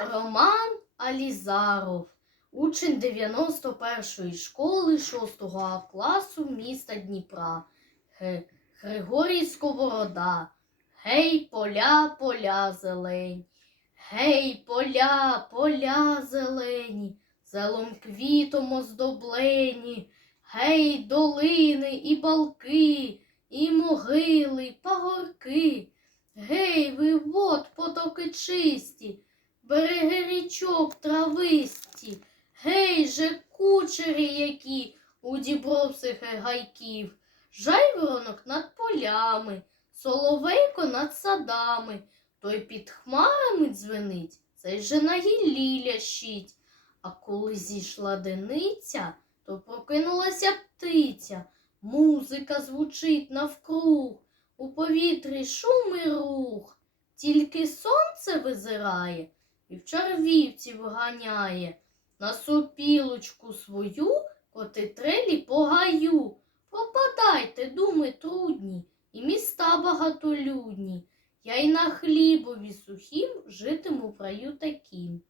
Роман Алізаров, учень 91-ї школи 6 А класу міста Дніпра. Григорій Сковорода. Гей, поля, поля зелень. Гей, поля, поля зелені, зелом квітом оздоблені. Гей, долини і балки, і могили, пагорки. Гей, ви вод потоки чисті, береги річок трависті, гей же кучері які у дібровсих гайків, жайворонок над полями, соловейко над садами, той під хмарами дзвенить, цей же на гіллі лящить. А коли зійшла дениця, то прокинулася птиця, музика звучить навкруг, у повітрі шум і рух. Тільки сонце визирає і в червівці вганяє. На сопілочку свою коти трелі погаю. Пропадайте, думи трудні, і міста багатолюдні. Я й на хлібові сухім житиму в раю таким.